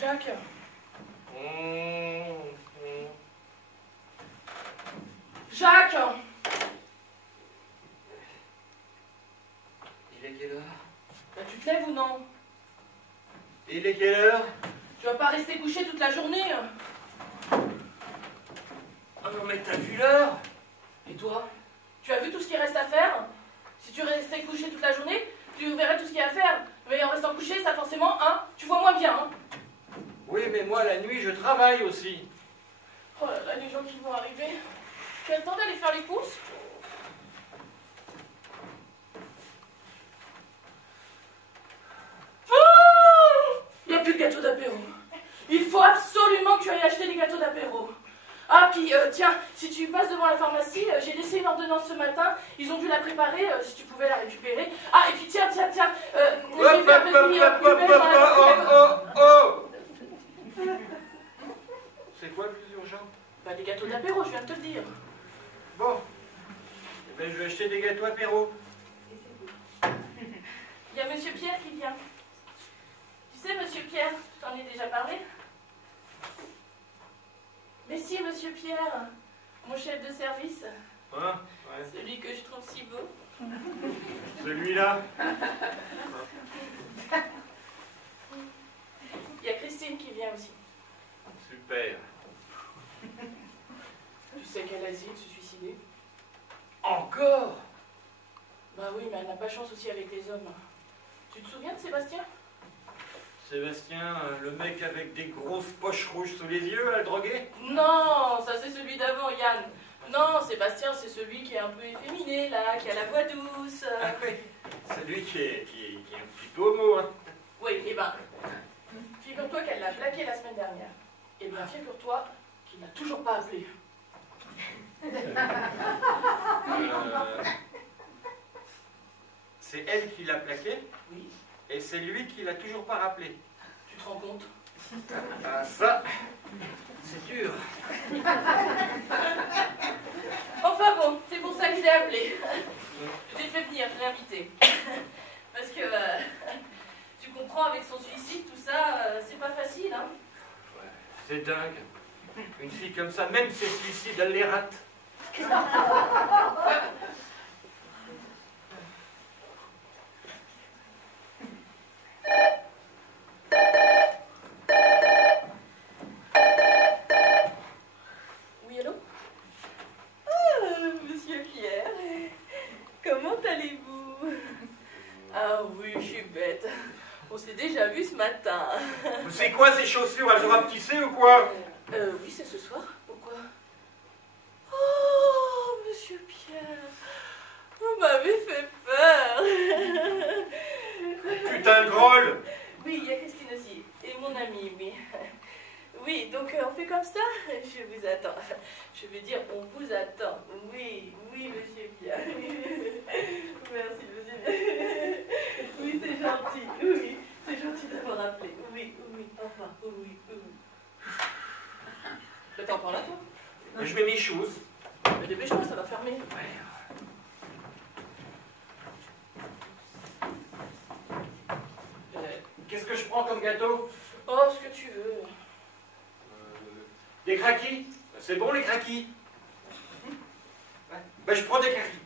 Jacques. Jacques. Il est quelle heure? Bah, tu te lèves ou non? Il est quelle heure? Tu vas pas rester couché toute la journée? Oh non mais t'as vu l'heure? Et toi? Tu as vu tout ce qui reste à faire? Si tu restais couché toute la journée, tu verrais tout ce qu'il y a à faire. Mais en restant couché, ça forcément, hein, tu vois moins bien, hein. Oui, mais moi la nuit je travaille aussi. Oh là là, les gens qui vont arriver. Tu as le temps d'aller faire les courses? Il n'y a plus de gâteau d'apéro. Il faut absolument que tu ailles acheter des gâteaux d'apéro. Ah, puis tiens, si tu passes devant la pharmacie, j'ai laissé une ordonnance ce matin, ils ont dû la préparer, si tu pouvais la récupérer. Ah, et puis tiens, j'ai fait un petit Oh. C'est quoi le plus urgent? Bah, des gâteaux d'apéro, je viens de te le dire. Bon, eh ben, je vais acheter des gâteaux apéro. Il y a Monsieur Pierre qui vient. Tu sais, Monsieur Pierre, je t'en ai déjà parlé. Mais si, Monsieur Pierre, mon chef de service. Hein? Ouais. Celui que je trouve si beau. Celui-là? Il y a Christine qui vient aussi. Super. Tu sais qu'elle hésite de se suicider? Encore? Bah oui, mais elle n'a pas chance aussi avec les hommes. Tu te souviens de Sébastien? Sébastien, le mec avec des grosses poches rouges sous les yeux, à le droguer? Non, ça c'est celui d'avant, Yann. Non, Sébastien, c'est celui qui est un peu efféminé, là, qui a la voix douce. Ah oui, celui qui est un petit peu homo, hein. Oui, eh ben, figure-toi qu'elle l'a plaqué la semaine dernière. Eh bien, figure-toi qu'il n'a toujours pas appelé. C'est elle qui l'a plaqué? Oui. Et c'est lui qui l'a toujours pas rappelé. Tu te rends compte? Ah ça, c'est dur. Enfin bon, c'est pour ça que je l'ai appelé. Je t'ai fait venir, je l'ai invité. Parce que, tu comprends, avec son suicide, tout ça, c'est pas facile, hein. Ouais, c'est dingue. Une fille comme ça, même ses suicides, elle les rate. t'ai déjà vu ce matin. C'est quoi ces chaussures? Elles ont rapetissé ou quoi? Oui, c'est ce soir. Pourquoi? Oh, monsieur Pierre, vous m'avez fait peur. Putain de grolle! Oui, il y a Christine aussi. Et mon amie, oui. Oui, donc on fait comme ça? Je vous attends. Je veux dire, on vous attend. Oui, oui, monsieur Pierre. Merci, monsieur Pierre. Oui, c'est gentil. Oui, c'est gentil d'avoir appelé. Oui, oui, au revoir. Oui, oui. Mais t'en parles à toi? Je mets mes choses. Mais dépêche-toi, ça va fermer. Qu'est-ce que je prends comme gâteau? Oh, ce que tu veux. Des craquis? C'est bon les craquis? Ouais. Ben je prends des craquis.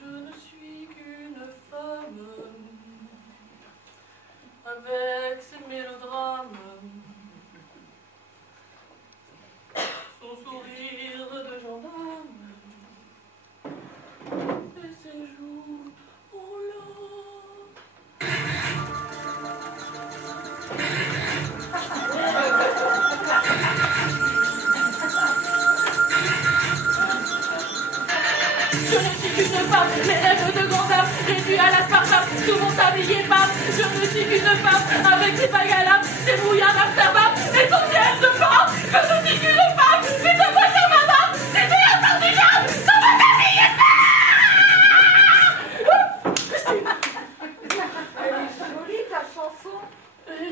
Je ne suis qu'une femme avec ses mélodrames, son sourire de gendarme et ses joues en l'or. Je ne suis qu'une femme, les rêves de grande dame, réduits à l'aspartame, souvent habillée femme. Je ne suis qu'une femme, avec ses bagues à l'âme, ses brouillards d'Amsterdam, et son ciel de femme. Je ne suis qu'une femme, mais de quoi sur ma main, des théâtres du diable, souvent habillée femme. Elle est jolie ta chanson.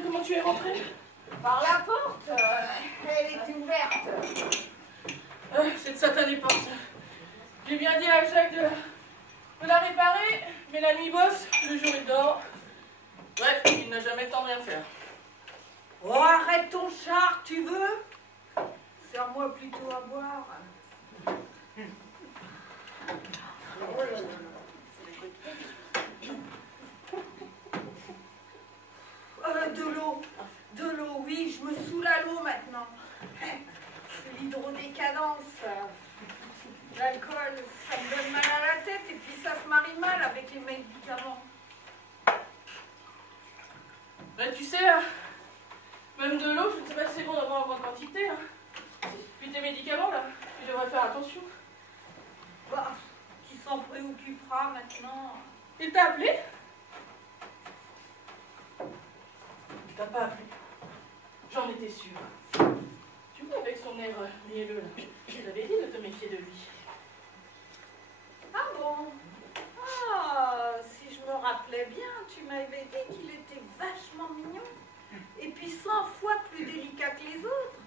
Comment tu es rentrée? Par la porte, elle est ouverte. Cette satanée porte. J'ai bien dit à Jacques de la réparer, mais la nuit bosse, le jour il dort. Bref, il n'a jamais le temps de rien faire. Oh, arrête ton char, tu veux? Sers-moi plutôt à boire. Oh là là. De l'eau, oui, je me saoule à l'eau maintenant. C'est l'hydrodécadence. L'alcool, ça me donne mal à la tête et puis ça se marie mal avec les médicaments. Ben, tu sais, même de l'eau, je ne sais pas si c'est bon d'avoir en grande quantité. Hein. Puis tes médicaments, là, tu devrais faire attention. Bah, qui s'en préoccupera maintenant? Il t'a appelé? Il t'a pas appelé. J'en étais sûre. Tu vois, avec son air mielleux, là, je t'avais dit de te méfier de lui. Ah bon? Ah, si je me rappelais bien, tu m'avais dit qu'il était vachement mignon. Et puis 100 fois plus délicat que les autres.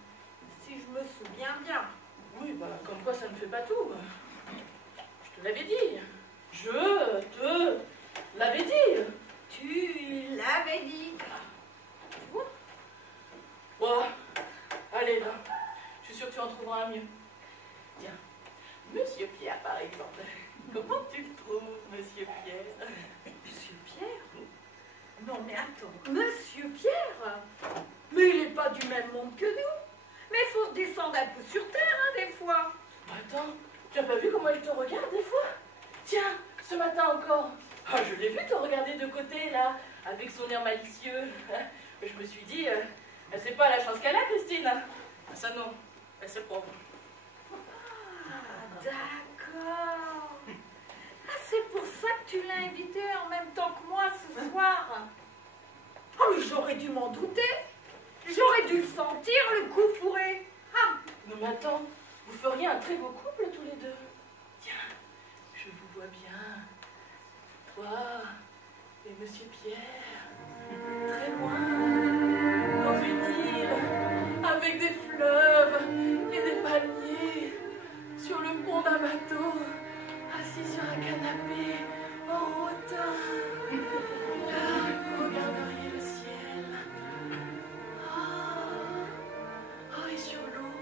Si je me souviens bien. Oui, bah, comme quoi ça ne fait pas tout. Je te l'avais dit. Je te l'avais dit. Tu l'avais dit. Tu vois? Bon, allez, là. Je suis sûre que tu en trouveras un mieux. Tiens, Monsieur Pierre, par exemple. Comment tu le trouves, Monsieur Pierre? Monsieur Pierre? Non mais attends, Monsieur Pierre? Mais il n'est pas du même monde que nous. Mais il faut descendre un peu sur terre, hein, des fois. Attends, tu n'as pas vu comment il te regarde des fois? Tiens, ce matin encore. Ah, je l'ai vu te regarder de côté, là, avec son air malicieux. Je me suis dit, elle sait pas la chance qu'elle a, Christine. Ah, ça non, elle sait pas. Ah, d'accord. Ah, c'est pour ça que tu l'as invité en même temps que moi ce soir. Oh, mais j'aurais dû m'en douter. J'aurais dû le sentir, le coup fourré. Ah. Non mais attends, vous feriez un très beau couple tous les deux. Tiens, je vous vois bien. Toi et Monsieur Pierre, très loin, dans une île, avec des fleuves et des palmiers, sur le pont d'un bateau, assis sur un canapé, en hauteur. Là, vous regarderiez le ciel. Oh, et sur l'eau,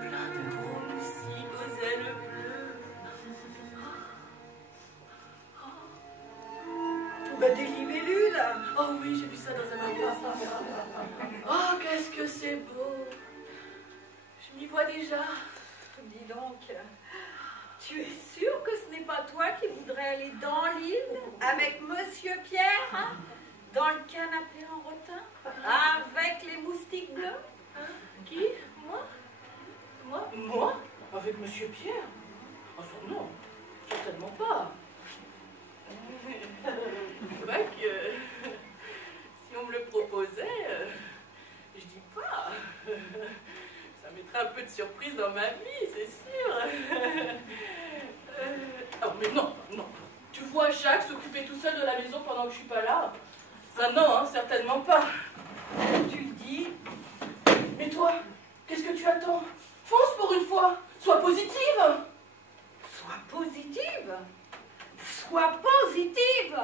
plein de gros moustiques aux ailes bleues. Bah, des libellules. Oh oui, j'ai vu ça dans un magazine. Oh, qu'est-ce que c'est beau. Je m'y vois déjà. Dis donc, Tu es sûr que ce n'est pas toi qui voudrais aller dans l'île avec Monsieur Pierre, hein, dans le canapé en rotin, avec les moustiques bleus? Qui? Moi? Moi? Avec Monsieur Pierre? Oh, non, certainement pas. Bah que, si on me le proposait, je dis pas. Ça mettrait un peu de surprise dans ma vie, c'est sûr. Oh, mais non. Tu vois Jacques s'occuper tout seul de la maison pendant que je suis pas là? Ça, non, hein, certainement pas. Tu le dis. Mais toi, qu'est-ce que tu attends? Fonce pour une fois. Sois positive. Sois positive? Sois positive?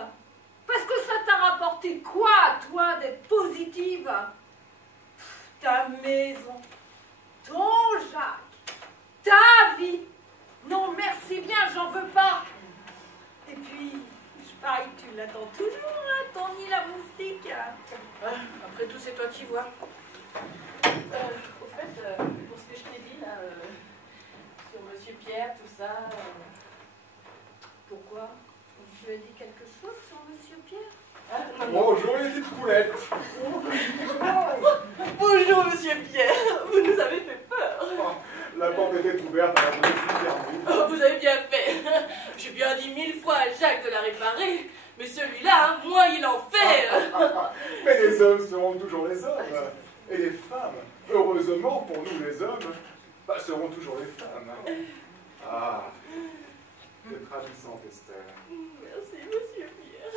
Parce que ça t'a rapporté quoi, toi, d'être positive? Ta maison, ton Jacques, ta vie. Non, merci bien, j'en veux pas. Et puis, je parie que tu l'attends toujours, hein, ton île à moustiques. Après tout, c'est toi qui vois. Au fait, pour ce que je t'ai dit, là, sur Monsieur Pierre, tout ça, pourquoi? Tu as dit quelque chose sur Monsieur Pierre? Bonjour les petites poulettes. Bonjour Monsieur Pierre, vous nous avez fait peur. Oh, la porte était ouverte, alors je me suis fermée. Oh, vous avez bien fait. J'ai bien dit 1000 fois à Jacques de la réparer, mais celui-là, moi, il en fait. Mais les hommes seront toujours les hommes. Et les femmes, heureusement pour nous les hommes, seront toujours les femmes. Ah, c'est ravissant, Estelle. Merci Monsieur Pierre.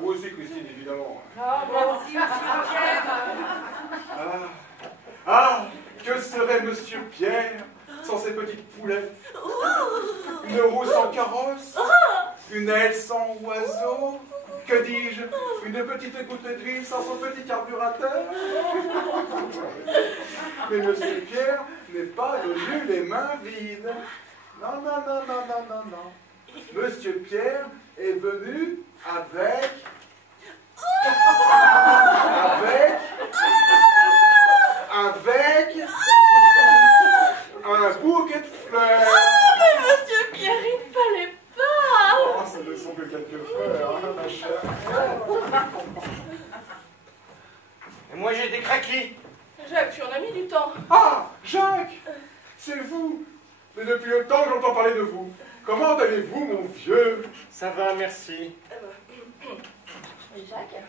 Vous aussi, Christine, évidemment. Merci, Monsieur Pierre. Ah, que serait Monsieur Pierre sans ses petites poulettes? Une roue sans carrosse? Une aile sans oiseau? Que dis-je? Une petite goutte d'huile sans son petit carburateur? Mais Monsieur Pierre n'est pas venu les mains vides. Non. Monsieur Pierre est venu avec un bouquet de fleurs. Mais Monsieur Pierre, il ne fallait pas. Oh, ce ne sont que quelques fleurs, hein, ma chère. Et moi j'ai des craquis. Jacques, tu en as mis du temps. Ah, Jacques, c'est vous. Mais depuis le temps que j'entends parler de vous. Comment allez-vous, mon vieux? Ça va, merci. Et Jacques,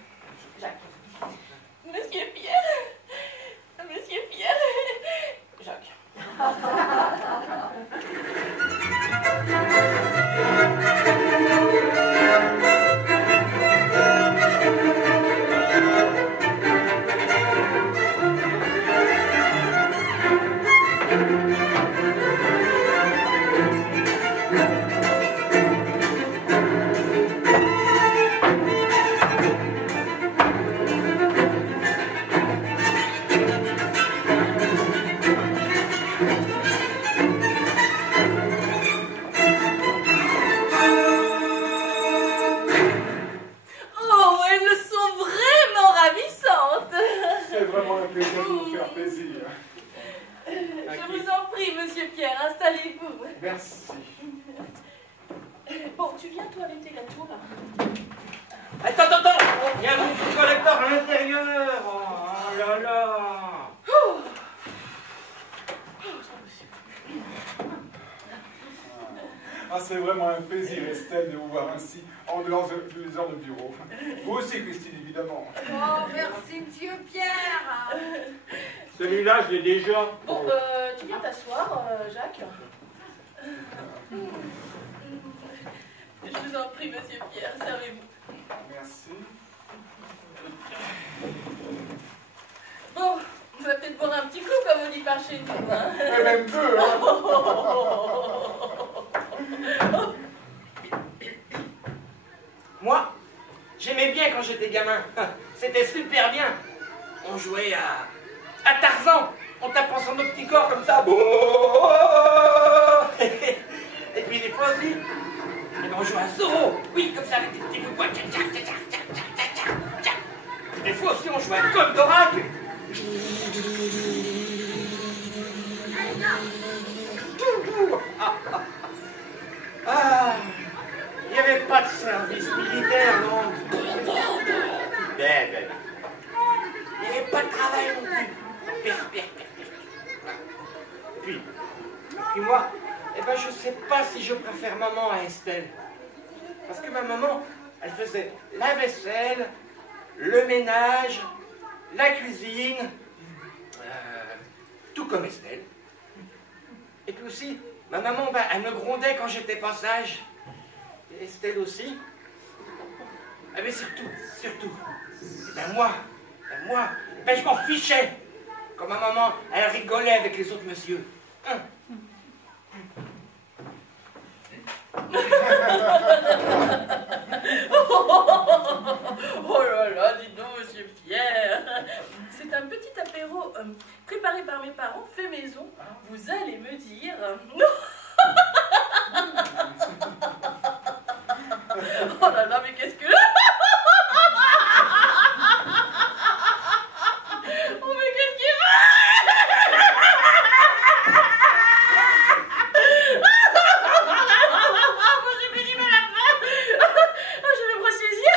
Monsieur Pierre, Jacques. Merci. Bon, tu viens toi avec tes gâteaux là. Attends, il y a un petit collecteur à l'intérieur. Oh là là. Ah, c'est vraiment un plaisir, Estelle, de vous voir ainsi, en dehors des heures de bureau. Vous aussi, Christine, évidemment. Oh, merci, Monsieur Pierre. Celui-là, je l'ai déjà. Bon, tu viens t'asseoir, Jacques. Je vous en prie, Monsieur Pierre, servez-vous. Merci. Bon, on va peut-être boire un petit coup, comme on dit par chez nous. Hein. Et même deux, hein. Moi, j'aimais bien quand j'étais gamin. C'était super bien. On jouait à Tarzan, en tapant sur nos petits corps comme ça. Et puis des fois aussi, on jouait à Zorro. Oui, comme ça, avec des petits bouts de bois. Des fois aussi, on jouait à Goldorak. Ah, il n'y avait pas de service militaire, non. Ben. Il n'y avait pas de travail non plus. Puis moi, eh ben, je sais pas si je préfère maman à Estelle. Parce que ma maman, elle faisait la vaisselle, le ménage, la cuisine, tout comme Estelle. Et puis aussi, ma maman, ben, elle me grondait quand j'étais pas sage. Et Estelle aussi. Mais surtout, ben moi, ben je m'en fichais. Quand ma maman, elle rigolait avec les autres messieurs. Oh là là, dis donc, monsieur Pierre. C'est un petit apéro préparé par mes parents, fait maison. Vous allez me dire... Oh là là, mais qu'est-ce que... Oh, mais qu'est-ce qu'il fait? Moi, j'ai fait du mal à faire. Je vais me ressaisir.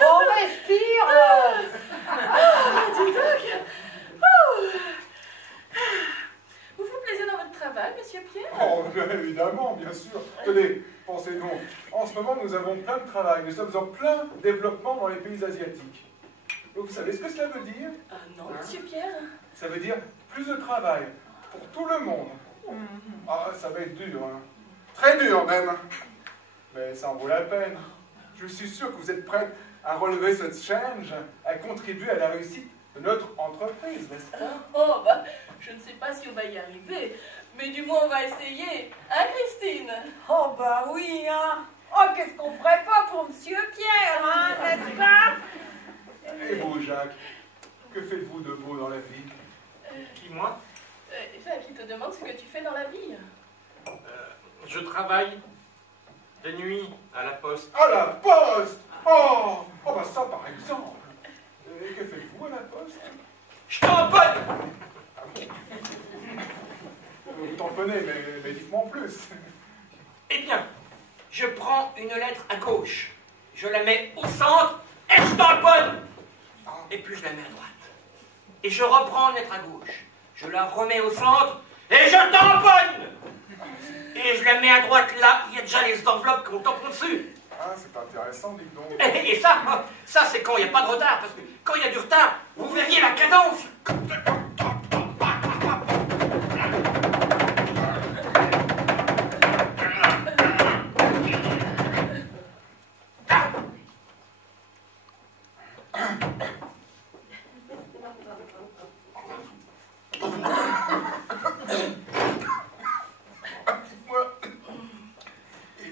Oh, respire. Dis donc. Vous vous plaisez dans votre travail, monsieur Pierre? Oh, bien évidemment, bien sûr. Tenez, pensez donc. En ce moment, nous avons plein de travail. Nous sommes en plein développement dans les pays asiatiques. Donc, vous savez ce que cela veut dire? Non, monsieur Pierre. Ça veut dire plus de travail pour tout le monde. Ah, ça va être dur, hein. Très dur même. Mais ça en vaut la peine. Je suis sûr que vous êtes prête à relever ce challenge, à contribuer à la réussite de notre entreprise, n'est-ce pas? Oh, bah, je ne sais pas si on va y arriver, mais du moins on va essayer. Hein, Christine? Oh, bah oui, hein. Oh, qu'est-ce qu'on ferait pas pour monsieur Pierre, hein, n'est-ce pas? Et vous, Jacques, que faites-vous de beau dans la vie? Qui, moi? Jacques, il te demande ce que tu fais dans la vie. Je travaille de nuit à la poste. À la poste! Oh, bah ça par exemple. Et que faites-vous à la poste? Je tamponne. Vous tamponnez, mais dites-moi en plus. Eh bien, je prends une lettre à gauche, je la mets au centre et je tamponne. Et puis je la mets à droite. Et je reprends une lettre à gauche, je la remets au centre et je tamponne. Et je la mets à droite là, il y a déjà les enveloppes qu'on tamponne dessus. Ah, c'est intéressant, dites donc. Et ça c'est quand il n'y a pas de retard, parce que quand il y a du retard, vous verriez la cadence.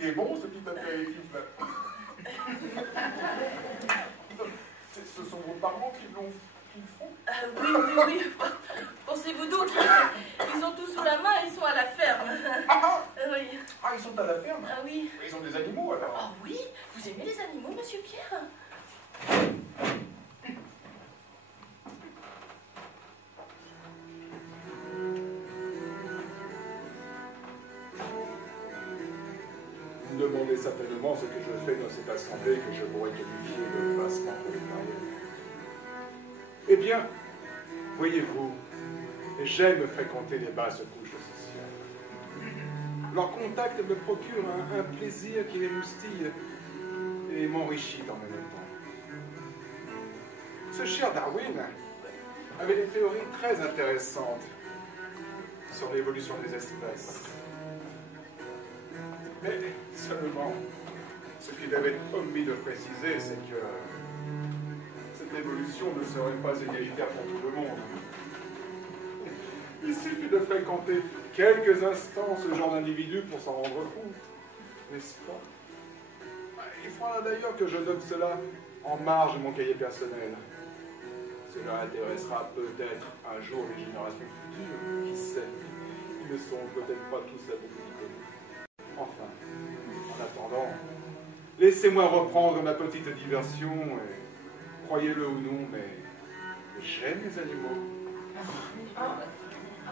Il est bon ce petit apéritif là. Ce sont vos parents qui le font? Oui. Pensez-vous donc, ils ont tout sous la main et ils sont à la ferme. Oui. Ah, ils sont à la ferme? Ah oui. Ils ont des animaux alors? Ah oui. Vous aimez les animaux, monsieur Pierre? Vous me demandez certainement ce que je fais dans cette assemblée que je pourrais qualifier de bassement prolétariat. Eh bien, voyez-vous, j'aime fréquenter les basses couches sociales. Leur contact me procure un plaisir qui m'émoustille et m'enrichit en même temps. Ce cher Darwin avait des théories très intéressantes sur l'évolution des espèces. Mais seulement, ce qu'il avait omis de préciser, c'est que cette évolution ne serait pas égalitaire pour tout le monde. Il suffit de fréquenter quelques instants ce genre d'individu pour s'en rendre compte, n'est-ce pas? Il faudra d'ailleurs que je note cela en marge de mon cahier personnel. Cela intéressera peut-être un jour les générations futures, qui sait. Ils ne sont peut-être pas tous à beaucoup connus. Enfin, en attendant, laissez-moi reprendre ma petite diversion et, croyez-le ou non, mais j'aime les animaux.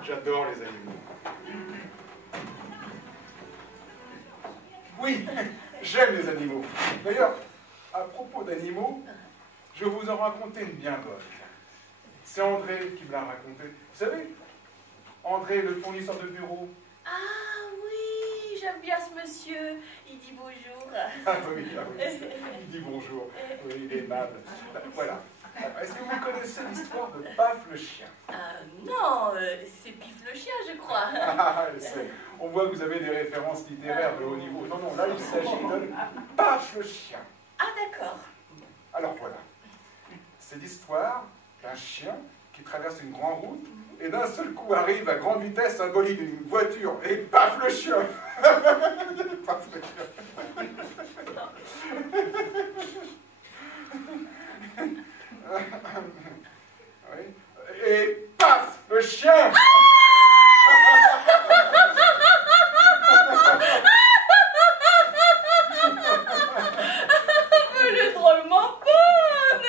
J'adore les animaux. Oui, j'aime les animaux. D'ailleurs, à propos d'animaux, je vais vous en raconter une bien bonne. C'est André qui me l'a raconté. Vous savez, André, le fournisseur de bureau. Ah oui, j'aime bien ce monsieur. Il dit bonjour. Ah oui, il dit bonjour. Oui, il est aimable. Voilà. Est-ce que vous connaissez l'histoire de Paf le chien? Non, c'est Pif le chien, je crois. On voit que vous avez des références littéraires de haut niveau. Non, non, là, il s'agit de Paf le chien. Ah, d'accord. Alors voilà. C'est l'histoire d'un chien qui traverse une grande route et d'un seul coup arrive à grande vitesse un bolide d'une voiture et paf le chien. Paf le chien. Oui. Et paf le chien. Elle est drôlement bonne.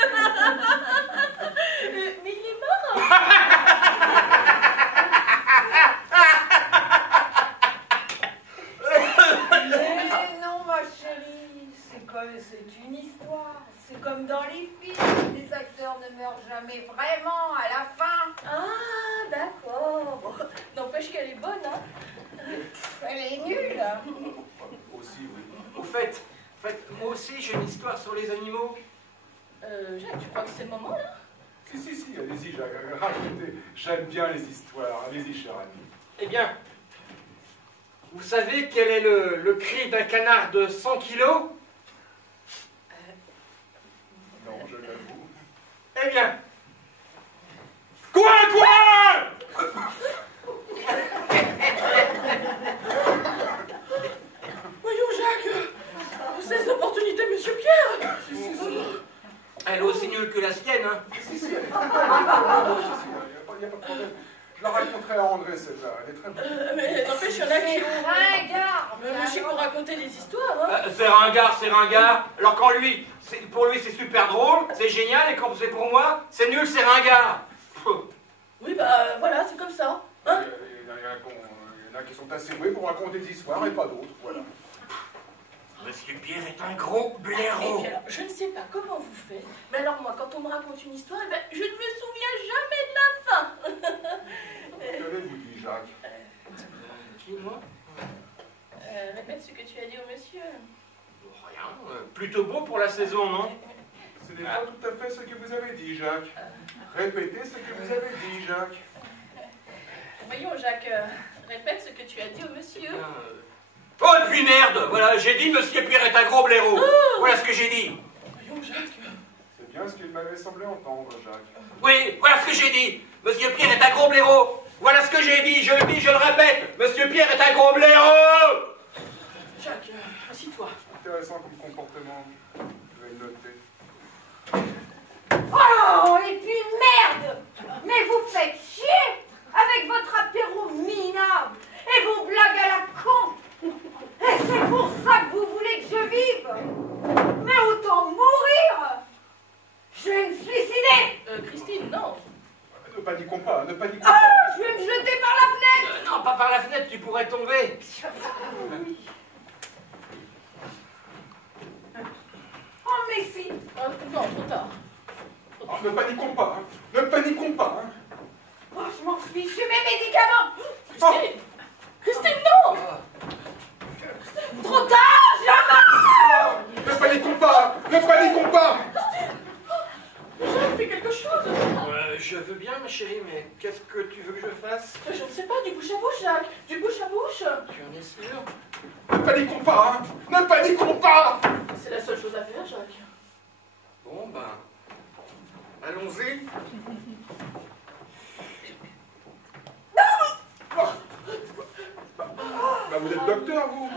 Mais il est mort. Mais non, ma chérie, c'est une histoire. C'est comme dans les films, les acteurs ne meurent jamais vraiment à la fin. Ah, d'accord. Bon, n'empêche qu'elle est bonne, hein. Elle est nulle. Aussi, oui. Au fait, moi aussi j'ai une histoire sur les animaux. Jacques, tu crois que c'est le moment, là? Si, allez-y, Jacques, racontez. J'aime bien les histoires. Allez-y, cher ami. Eh bien, vous savez quel est le cri d'un canard de 100 kilos? Non, je l'avoue. Eh bien, quoi Voyons, Jacques. C'est l'opportunité, monsieur Pierre. Elle est aussi nulle que la sienne, hein. Si, elle est très bonne. Il n'y a pas de problème. Je la raconterai à André, celle-là. Elle est très bonne. Mais n'empêche, il y en a qui C'est ont... ringard. Monsieur pour raconter des histoires, hein. C'est ringard. Alors quand pour lui c'est super drôle, c'est génial, et quand c'est pour moi, c'est nul, c'est ringard. Oui, bah voilà, c'est comme ça. Hein? Il y en a qui sont assez doués pour raconter des histoires et pas d'autres. Voilà. Monsieur Pierre est un gros blaireau. Et puis alors, je ne sais pas comment vous faites, mais alors moi, quand on me raconte une histoire, eh ben, je ne me souviens jamais de la fin. Qu'avez-vous dit, Jacques? Qui, moi? Répète ce que tu as dit au monsieur. Rien. Plutôt beau pour la saison, non? Ce n'est pas tout à fait ce que vous avez dit, Jacques. Répétez ce que vous avez dit, Jacques. Voyons, Jacques, répète ce que tu as dit au monsieur. Oh, et puis merde! Voilà, j'ai dit Monsieur Pierre est un gros blaireau. Voilà ce que j'ai dit. Voyons, Jacques. C'est bien ce qu'il m'avait semblé entendre, Jacques. Oui, voilà ce que j'ai dit. Monsieur Pierre est un gros blaireau. Voilà ce que j'ai dit, je le dis, je le répète. Monsieur Pierre est un gros blaireau. Jacques, assis-toi. Intéressant comme comportement. Je vais le noter. Oh, et puis merde! Mais vous faites chier avec votre apéro minable et vos blagues à la con! Et c'est pour ça que vous voulez que je vive! Mais autant mourir! Je vais me suicider! Christine, non. Ne paniquons pas, ne paniquons Ah! pas. Je vais me jeter par la fenêtre! Non, pas par la fenêtre, tu pourrais tomber. Oh, mais si! Non, trop tard. Ah, ne paniquons pas, hein. Ne paniquons pas. Hein. Oh, je m'en fiche, j'ai mes médicaments! Christine! Christine, non! Trop tard! Jamais! Ne paniquons pas, ne paniquons pas. Jacques, fais quelque chose. Je veux bien, ma chérie, mais qu'est-ce que tu veux que je fasse? Je ne sais pas, du bouche à bouche, Jacques. Du bouche à bouche. Tu en es sûr? Ne paniquons pas, hein. Ne paniquons pas. C'est la seule chose à faire, Jacques. Bon, ben, allons-y. Bah, vous êtes docteur, vous.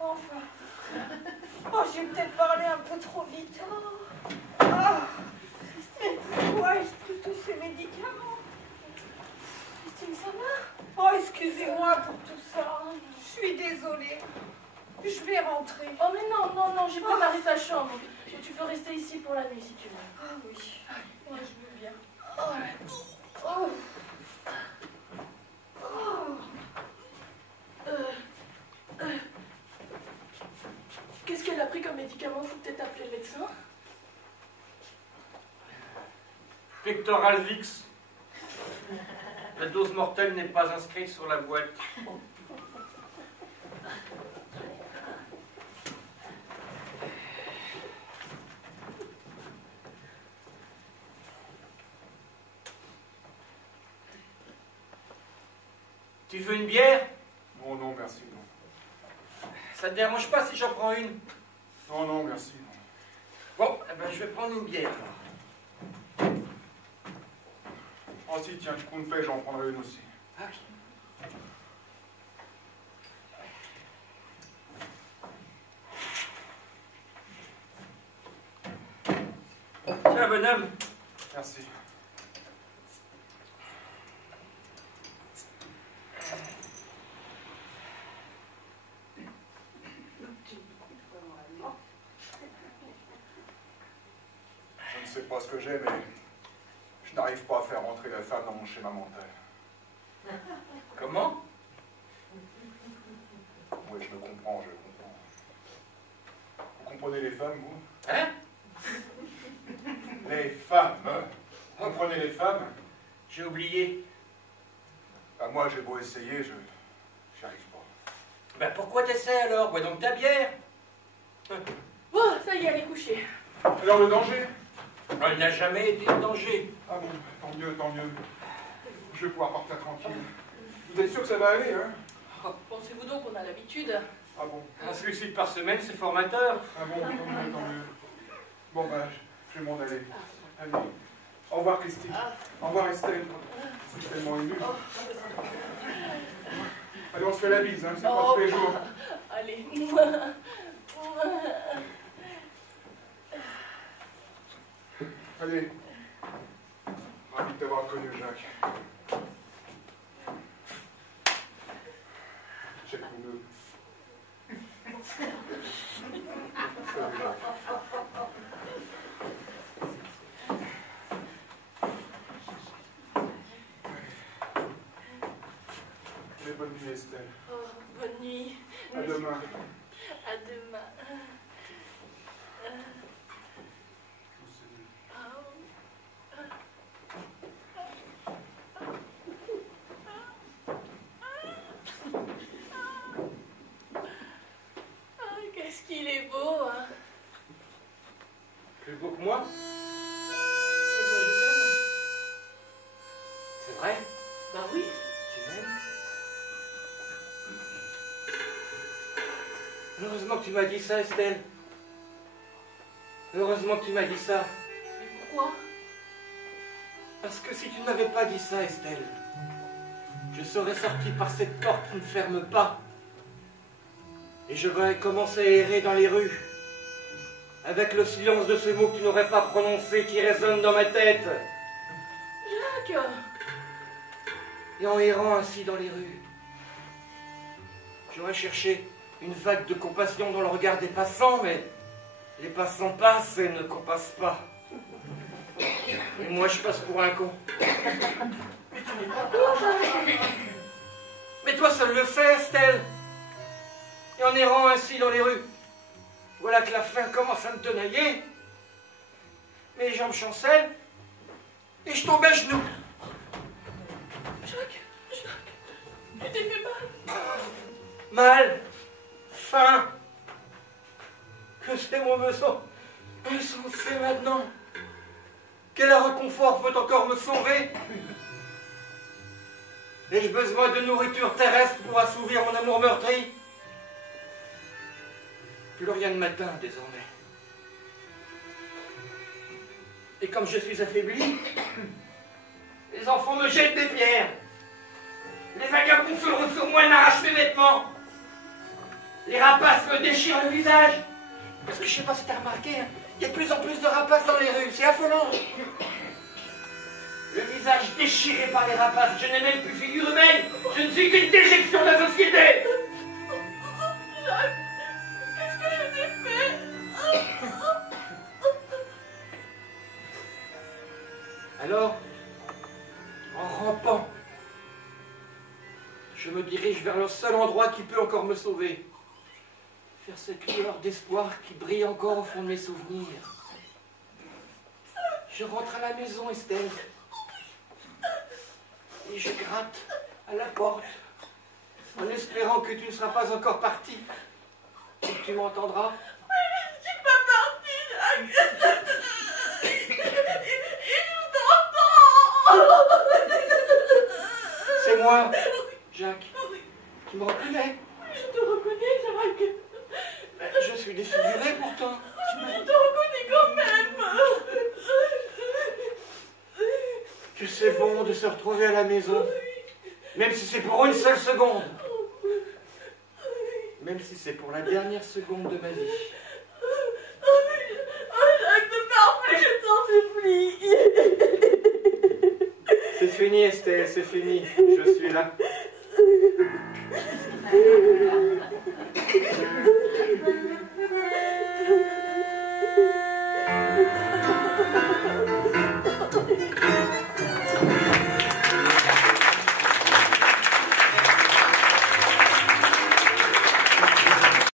Enfin. Oh, j'ai peut-être parlé un peu trop vite. Ah. Et pourquoi ai-je pris tous ces médicaments? Christine, ça va? Oh, excusez-moi pour tout ça. Je suis désolée. Je vais rentrer. Oh, mais non, j'ai préparé ta chambre. Tu peux rester ici pour la nuit, si tu veux. Ah oui. Moi, je veux bien. Oh. pris comme médicament? Faut peut-être appeler le médecin. Pectoral Vix. La dose mortelle n'est pas inscrite sur la boîte. Tu veux une bière? Non, non, merci, non. Ça te dérange pas si j'en prends une? Non, non, merci, non. Bon, eh ben, je vais prendre une bière. Oh si, tiens, je compte fait, j'en prendrai une aussi. Tiens, bonhomme. Merci. Je ne sais pas ce que j'ai, mais je n'arrive pas à faire rentrer la femme dans mon schéma mental. Comment? Oui, je me comprends, je comprends. Vous comprenez les femmes, vous? Hein? Les femmes! Vous comprenez les femmes? J'ai oublié. Bah, moi, j'ai beau essayer, j'y arrive pas. Ben pourquoi t'essaies alors? Bois donc ta bière. Oh, ça y est, elle est couchée. Alors, le danger? Elle n'a jamais été en danger. Ah bon, tant mieux, tant mieux. Je vais pouvoir partir tranquille. Vous êtes sûr que ça va aller, hein? Pensez-vous donc qu'on a l'habitude? Ah bon? Un suicide par semaine, c'est formateur. Ah bon, tant mieux, tant mieux. Bon, bah, je vais m'en aller. Allez. Au revoir, Christine. Au revoir, Estelle. C'est tellement ému. Allez, on se fait la bise, hein? C'est pas tous les jours. Allez. Allez. Ravi de t'avoir connu, Jacques. Jacques Mouneux. Salut, Jacques. Allez, bonne nuit, Estelle. Oh, bonne nuit. À demain. À demain. Qu'est-ce qu'il est beau, hein? Plus beau que moi? Et toi, je t'aime. C'est vrai? Bah oui. Tu m'aimes? Heureusement que tu m'as dit ça, Estelle. Heureusement que tu m'as dit ça. Mais pourquoi? Parce que si tu ne m'avais pas dit ça, Estelle, je serais sorti par cette porte qui ne ferme pas. Et je vais commencer à errer dans les rues, avec le silence de ces mots que tu n'aurais pas prononcés qui résonnent dans ma tête. Jacques! Et en errant ainsi dans les rues, j'aurais cherché une vague de compassion dans le regard des passants, mais les passants passent et ne compassent pas. Et moi, je passe pour un con. Mais tu n'es pas con, Jacques! Mais toi seul le sais, Estelle. Et en errant ainsi dans les rues, voilà que la faim commence à me tenailler. Mes jambes chancellent et je tombe à genoux. Jacques, tu t'es fait mal. Mal, faim, que c'est mon besoin insensé maintenant. Quel réconfort peut encore me sauver? Ai-je besoin de nourriture terrestre pour assouvir mon amour meurtri? Plus rien ne m'atteint désormais. Et comme je suis affaibli, les enfants me jettent des pierres. Les vagabonds se ruent sur moi et m'arrachent mes vêtements. Les rapaces me déchirent le visage. Parce que je sais pas si t'as remarqué, hein, il y a de plus en plus de rapaces dans les rues, c'est affolant. Le visage déchiré par les rapaces, je n'ai même plus figure humaine. Je ne suis qu'une déjection de la société. Jacques, qu'est-ce que je t'ai fait? Alors, en rampant, je me dirige vers le seul endroit qui peut encore me sauver. vers cette lueur d'espoir qui brille encore au fond de mes souvenirs. Je rentre à la maison, Estelle, et je gratte à la porte, en espérant que tu ne seras pas encore partie, et que tu m'entendras. Mais je ne suis pas partie, Jacques. Et je t'entends. C'est moi, Jacques, qui me reconnais. Je te reconnais, Jacques. Je suis défiguré pourtant. Je te reconnais quand même. Que c'est bon de se retrouver à la maison, même si c'est pour une seule seconde. Même si c'est pour la dernière seconde de ma vie. Jacques, ne pars pas, je t'en supplie. C'est fini, Estelle, c'est fini. Je suis là.